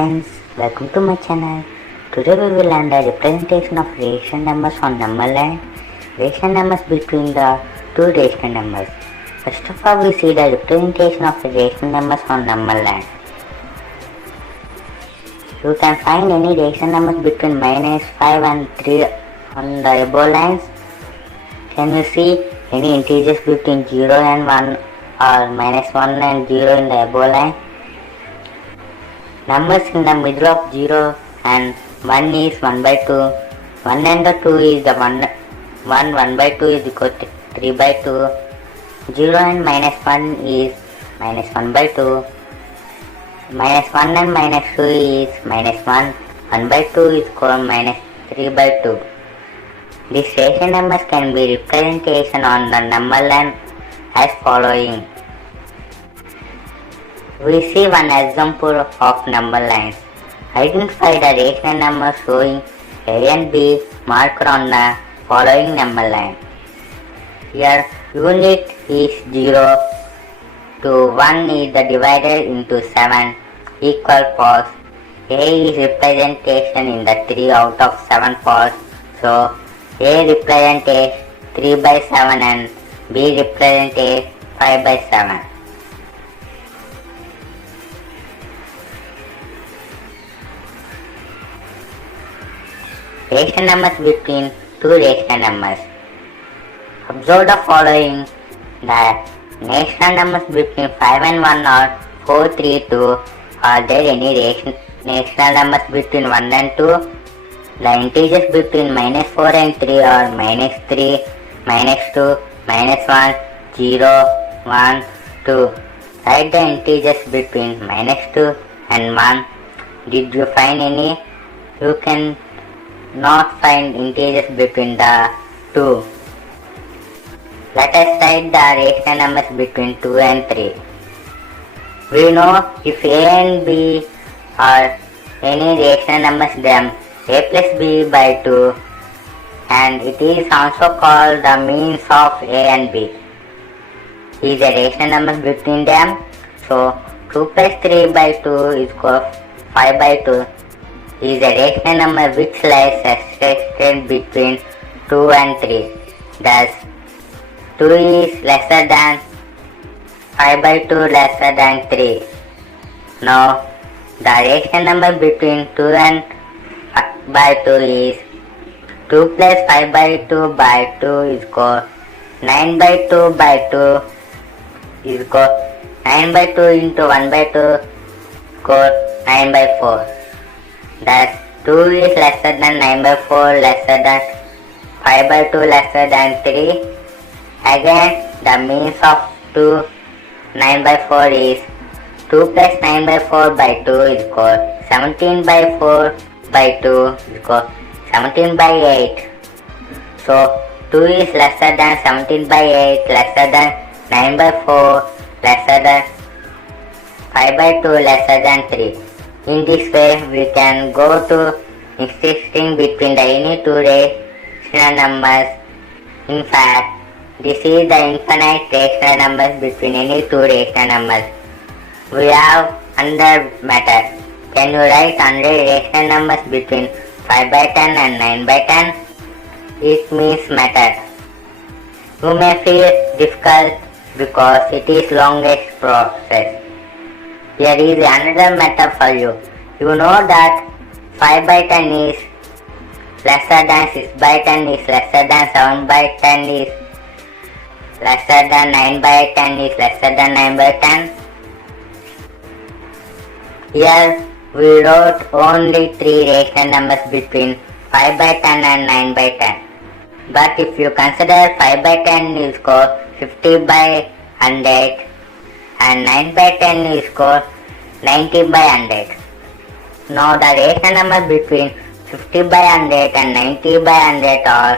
friends, welcome to my channel. Today we will learn the representation of rational numbers on number line, rational numbers between the two rational numbers. First of all, we see the representation of the rational numbers on number line. You can find any rational numbers between -5 and 3 on the above lines. Can you see any integers between 0 and 1 or -1 and 0 in the above line? Numbers in the middle of 0 and 1 is 1 by 2. 1 and the 2 is the 1 by 2 is equal to 3 by 2. 0 and -1 is -1 by 2. -1 and -2 is -1. 1 by 2 is equal to -3 by 2. These rational numbers can be representation on the number line as following. We see one example of number lines. Identify the rational numbers showing A and B marked on the following number line. Here unit is 0 to 1 is the divided into 7 equal parts. A is representation in the 3 out of 7 parts. So A represents 3 by 7 and B represents 5 by 7. Rational numbers between two rational numbers. Observe the following. The rational numbers between 5 and 1 are 4, 3, 2. Are there any rational numbers between 1 and 2? The integers between -4 and 3 are -3, -2, -1, 0, 1, 2. Write the integers between -2 and 1. Did you find any? You can not find integers between the two. Let us write the rational numbers between 2 and 3. We know if A and B are any rational numbers, then A plus B by 2, and it is also called the means of A and B is a rational number between them. So 2 plus 3 by 2 is equal 5 by 2 is a rational number which lies situated between 2 and 3. Thus 2 is lesser than 5 by 2 lesser than 3. Now the rational number between 2 and 5 by 2 is 2 plus 5 by 2 by 2 is equal 9 by 2 by 2 is equal 9 by 2 into 1 by 2 equal 9 by 4. Thus 2 is lesser than 9 by 4 lesser than 5 by 2 lesser than 3. Again the means of 2 9 by 4 is 2 plus 9 by 4 by 2 is equal 17 by 4 by 2 is equal 17 by 8. So 2 is lesser than 17 by 8 lesser than 9 by 4 lesser than 5 by 2 lesser than 3. In this way we can go to existing between the any two rational numbers. In fact, this is the infinite rational numbers between any two rational numbers. We have 100 method. Can you write 100 rational numbers between 5 by 10 and 9 by 10? It means method. You may feel difficult because it is longest process. Here is another method for you. You know that 5 by 10 is lesser than 6 by 10 is lesser than 7 by 10 is lesser than 9 by 10 is lesser than 9 by 10. Here we wrote only 3 rational numbers between 5 by 10 and 9 by 10. But if you consider 5 by 10 is equal 50 by 100 and 9 by 10 is equal 90 by 100. Now the rational number between 50 by 100 and 90 by 100 are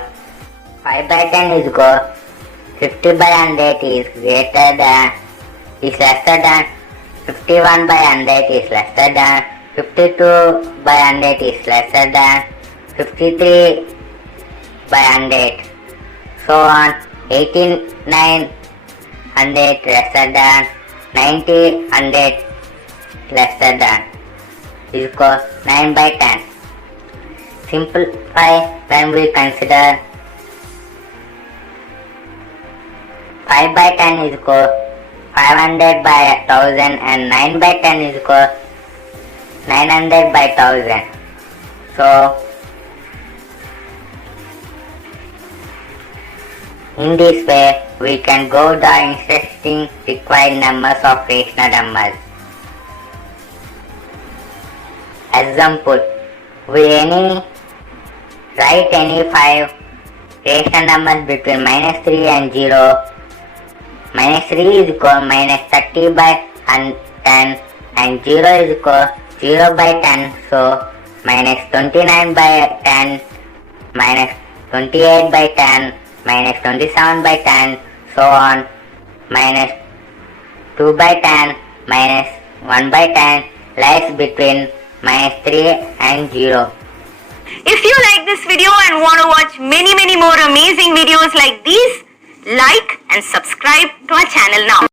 5 by 10 is equal 50 by 100 is lesser than 51 by 100 is lesser than 52 by 100 is lesser than 53 by 100. So on 8900 lesser than 90 100 lesser than. is equal 9 by 10. Simplify when we consider 5 by 10 is equal 500 by 1000 and 9 by 10 is equal 900 by 1000. So in this way we can go the interesting required numbers of rational numbers. Example, we write any 5 rational numbers between -3 and 0. -3 is equal -30 by 10 and 0 is equal 0 by 10. So -29 by 10, -28 by 10, -27 by 10, so on, -2 by 10, -1 by 10 lies between -3 and 0. If you like this video and want to watch many more amazing videos like these, like and subscribe to our channel now.